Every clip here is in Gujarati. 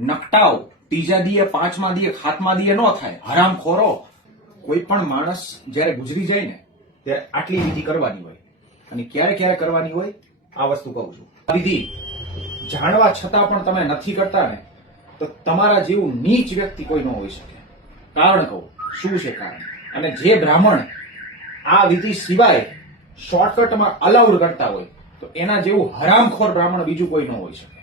નકટાવ ત્રીજા દીએ પાંચમા દીએ ખાતમા દીએ ન થાય. હરામ ખોરો કોઈ પણ માણસ જ્યારે ગુજરી જાય ને, ત્યારે આટલી વિધિ કરવાની હોય. અને ક્યારે ક્યારે કરવાની હોય? આ વસ્તુ કહું છું. આ વિધિ જાણવા છતાં પણ તમે નથી કરતા ને, તો તમારા જેવું નીચ વ્યક્તિ કોઈ ન હોઈ શકે. કારણ કહું, શું છે કારણ? અને જે બ્રાહ્મણ આ વિધિ સિવાય શોર્ટકટમાં અલાઉડ કરતા હોય, તો એના જેવું હરામખોર બ્રાહ્મણ બીજું કોઈ ન હોઈ શકે.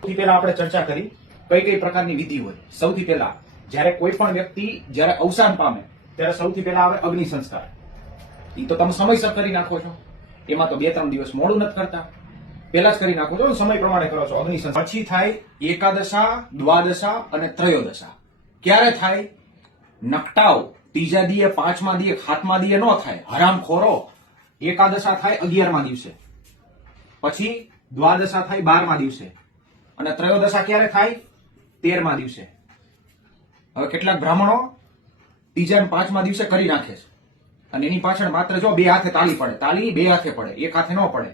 સૌથી પહેલા આપણે ચર્ચા કરી કઈ કઈ પ્રકારની વિધિ હોય. સૌથી પહેલા જ્યારે કોઈ પણ વ્યક્તિ જ્યારે અવસાન પામે, ત્યારે સૌથી પહેલા આવે અગ્નિ સંસ્કાર. એ તો તમે સમયસર કરી નાખો છો. એમાં તો બે ત્રણ દિવસ મોડું નથી કરતા. પહેલા જ કરી નાખો છો સમય પ્રમાણે કરો છો અગ્નિ સંસ્કાર. પછી થાય એકાદશા, દ્વાદશા અને ત્રયોદશા. ક્યારે થાય? નકટાવ ત્રીજા દિયે પાંચમા દિયે ખાતમા દિયે ન થાય. હરામ ખોરો એકાદશા થાય અગિયારમા દિવસે. પછી દ્વાદશા થાય બારમા દિવસે. અને ત્રયોદશા ક્યારે થાય? તેરમા દિવસે. હવે કેટલાક બ્રાહ્મણો ત્રીજા પાંચમા દિવસે કરી નાખે છે. અને એની પાછળ માત્ર જો બે હાથે તાલી પડે. તાલી બે હાથે પડે. એક હાથે ન પડે.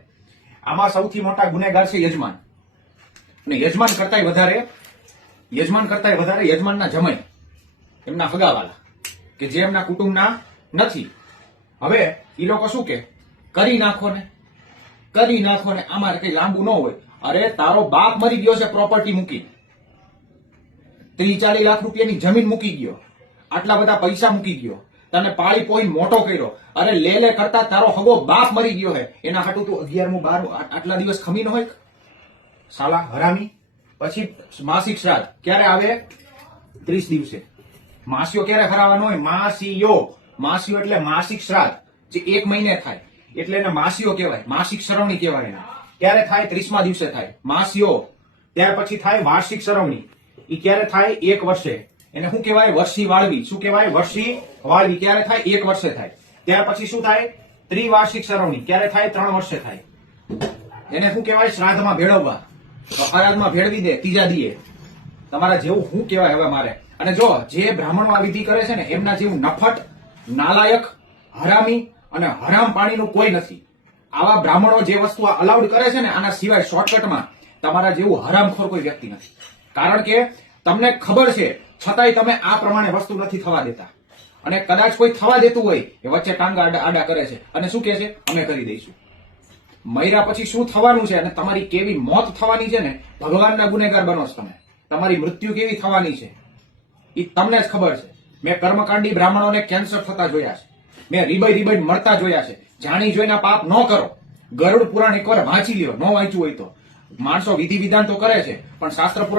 આમાં સૌથી મોટા ગુનેગાર છે યજમાન. અને યજમાન કરતાંય વધારે, યજમાન કરતાંય વધારે યજમાનના જમય એમના ફગાવાલા. કે જે એમના કુટુંબના નથી. હવે એ લોકો શું કે? કરી નાખો ને. કરી નાખો ને. આમાં કઈ લાંબુ ન હોય. અરે, તારો બાપ મરી ગયો છે પ્રોપર્ટી મૂકી. ત્રીસ ચાલીસ લાખ રૂપિયાની જમીન મૂકી ગયો. આટલા બધા પૈસા મૂકી ગયો. તને પાળી પોઈ મોટો કર્યો. અરે, લે લે કરતા તારો હગો બાપ મરી ગયો હે. એના હાટું તું અગિયારમું બાર આટલા દિવસ ખમી ન હોય સાલા, હરામી. પછી માસિક શ્રાદ્ધ. ક્યારે આવે? ત્રીસ દિવસે. માસીઓ ક્યારે હરાવાનો હોય? માસીઓ. માસીઓ એટલે માસિક શ્રાદ્ધ, જે એક મહિને થાય. એટલે એને માસીઓ કહેવાય. માસિક શ્રવણી કહેવાય ક્યારે થાય? ત્રીસમા દિવસે થાય. માસીઓ ત્યાર પછી થાય વાર્ષિક સરવણી. એ ક્યારે થાય? એક વર્ષે. એને શું કહેવાય? વર્ષી વાળવી. શું કહેવાય? વર્ષી વાળવી. ક્યારે થાય? એક વર્ષે થાય. ત્યાર પછી શું થાય? ત્રિવાર્ષિક સરવણી. ક્યારે થાય? ત્રણ વર્ષે થાય. એને શું કહેવાય? શ્રાદ્ધમાં ભેળવવા. અરાધમાં ભેળવી દે ત્રીજા દીએ. તમારા જેવું શું કહેવાય હવે મારે. અને જો, જે બ્રાહ્મણો આ વિધિ કરે છે ને, એમના જેવું નફટ, નાલાયક, હરામી અને હરામ પાણીનું કોઈ નથી. આવા બ્રાહ્મણો જે વસ્તુ અલાઉડ કરે છે ને, આના સિવાય શોર્ટકટમાં તમારા જેવું હરામખોર કોઈ વ્યક્તિ નથી. કારણ કે તમને ખબર છે, છતાંય તમે આ પ્રમાણે વસ્તુ નથી થવા દેતા. અને કદાચ કોઈ થવા દેતું હોય, એ વચ્ચે ટાંગા આડા આડા કરે છે. અને શું કહે છે? અમે કરી દઈશું. મૈરા પછી શું થવાનું છે? અને તમારી કેવી મોત થવાની છે ને? ભગવાનના ગુનેગાર બનો છો તમે. તમારી મૃત્યુ કેવી થવાની છે? એ તમને જ ખબર છે. મેં કર્મકાંડી બ્રાહ્મણોને કેન્સર થતા જોયા છે. મેં રીબઈ રીબઈ મળતા જોયા છે. જાણી જોઈને પાપ ન કરો. ગરુડ પુરાણ એકવાર વાંચી લ્યો. ન વાંચ્યું હોય તો. માણસો વિધિ વિધાન તો કરે છે, પણ શાસ્ત્ર